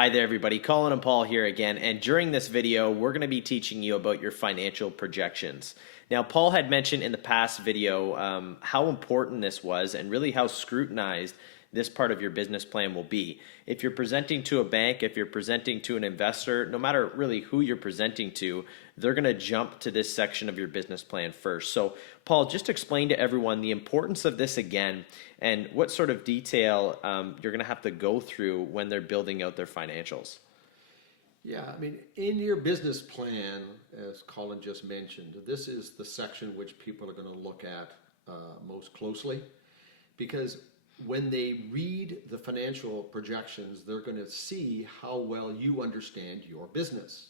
Hi there, everybody. Colin and Paul here again. And during this video, we're going to be teaching you about your financial projections. Now, Paul had mentioned in the past video how important this was and really how scrutinized this part of your business plan will be. If you're presenting to a bank, if you're presenting to an investor, no matter really who you're presenting to, they're going to jump to this section of your business plan first. So, Paul, just explain to everyone the importance of this again and what sort of detail you're going to have to go through when they're building out their financials. Yeah, I mean, in your business plan, as Colin just mentioned, this is the section which people are going to look at most closely, because when they read the financial projections, they're going to see how well you understand your business.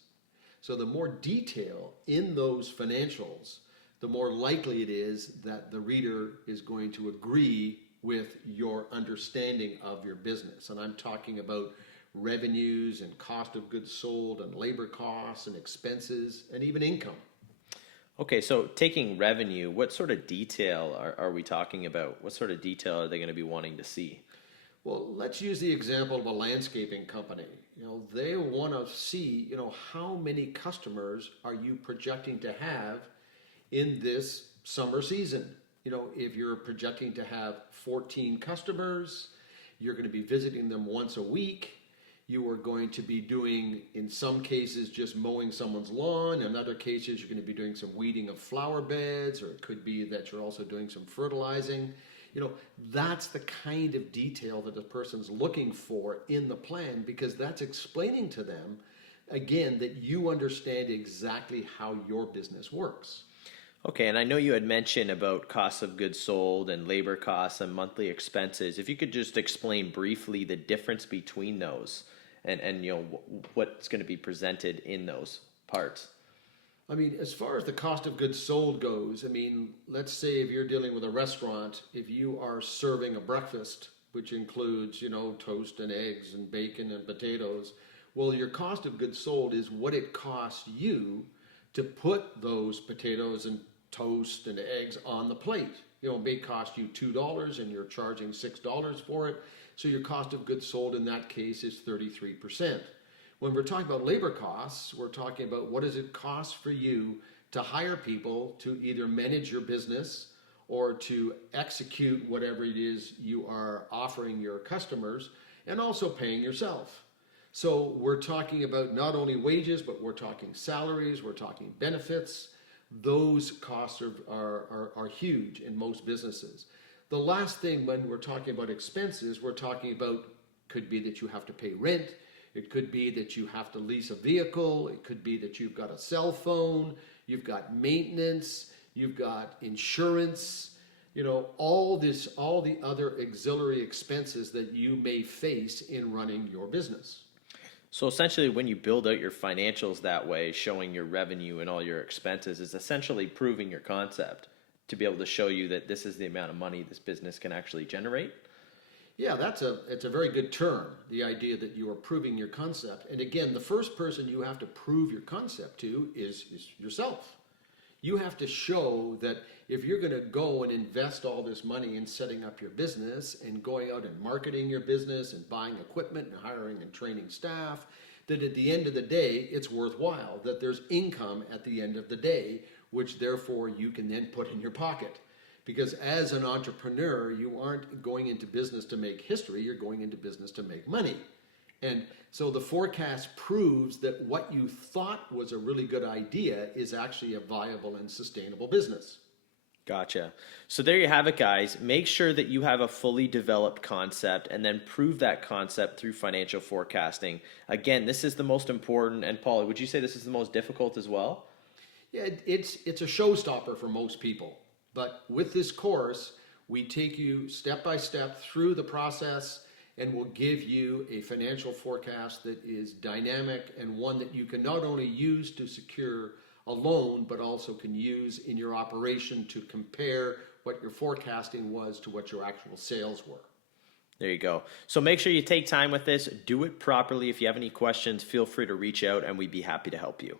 So the more detail in those financials, the more likely it is that the reader is going to agree with your understanding of your business. And I'm talking about revenues and cost of goods sold and labor costs and expenses and even income. Okay, so taking revenue, what sort of detail are we talking about? What sort of detail are they going to be wanting to see? Well, let's use the example of a landscaping company. They want to see, how many customers are you projecting to have in this summer season? If you're projecting to have 14 customers, you're going to be visiting them once a week. You are going to be doing, in some cases, just mowing someone's lawn. In other cases, you're going to be doing some weeding of flower beds, or it could be that you're also doing some fertilizing. That's the kind of detail that the person's looking for in the plan, because that's explaining to them, again, that you understand exactly how your business works. Okay, and I know you had mentioned about cost of goods sold and labor costs and monthly expenses. If you could just explain briefly the difference between those and what's going to be presented in those parts. I mean, as far as the cost of goods sold goes, let's say if you're dealing with a restaurant, if you are serving a breakfast, which includes, toast and eggs and bacon and potatoes, well, your cost of goods sold is what it costs you to put those potatoes and toast and eggs on the plate. It may cost you $2 and you're charging $6 for it. So your cost of goods sold in that case is 33%. When we're talking about labor costs, we're talking about what does it cost for you to hire people to either manage your business or to execute whatever it is you are offering your customers, and also paying yourself. So we're talking about not only wages, but we're talking salaries, we're talking benefits. Those costs are huge in most businesses. The last thing when we're talking about expenses, we're talking about, could be that you have to pay rent, it could be that you have to lease a vehicle, it could be that you've got a cell phone, you've got maintenance, you've got insurance, all the other auxiliary expenses that you may face in running your business. So essentially, when you build out your financials that way, showing your revenue and all your expenses is essentially proving your concept to be able to show you that this is the amount of money this business can actually generate. Yeah, it's a very good term, the idea that you are proving your concept. And again, the first person you have to prove your concept to is yourself. You have to show that if you're going to go and invest all this money in setting up your business and going out and marketing your business and buying equipment and hiring and training staff, that at the end of the day, it's worthwhile, that there's income at the end of the day, which therefore you can then put in your pocket. Because as an entrepreneur, you aren't going into business to make history, you're going into business to make money. And so the forecast proves that what you thought was a really good idea is actually a viable and sustainable business. Gotcha. So there you have it, guys. Make sure that you have a fully developed concept and then prove that concept through financial forecasting. Again, this is the most important. And Paul, would you say this is the most difficult as well? Yeah, it's a showstopper for most people. But with this course, we take you step by step through the process, and we'll give you a financial forecast that is dynamic and one that you can not only use to secure a loan, but also can use in your operation to compare what your forecasting was to what your actual sales were. There you go. So make sure you take time with this. Do it properly. If you have any questions, feel free to reach out and we'd be happy to help you.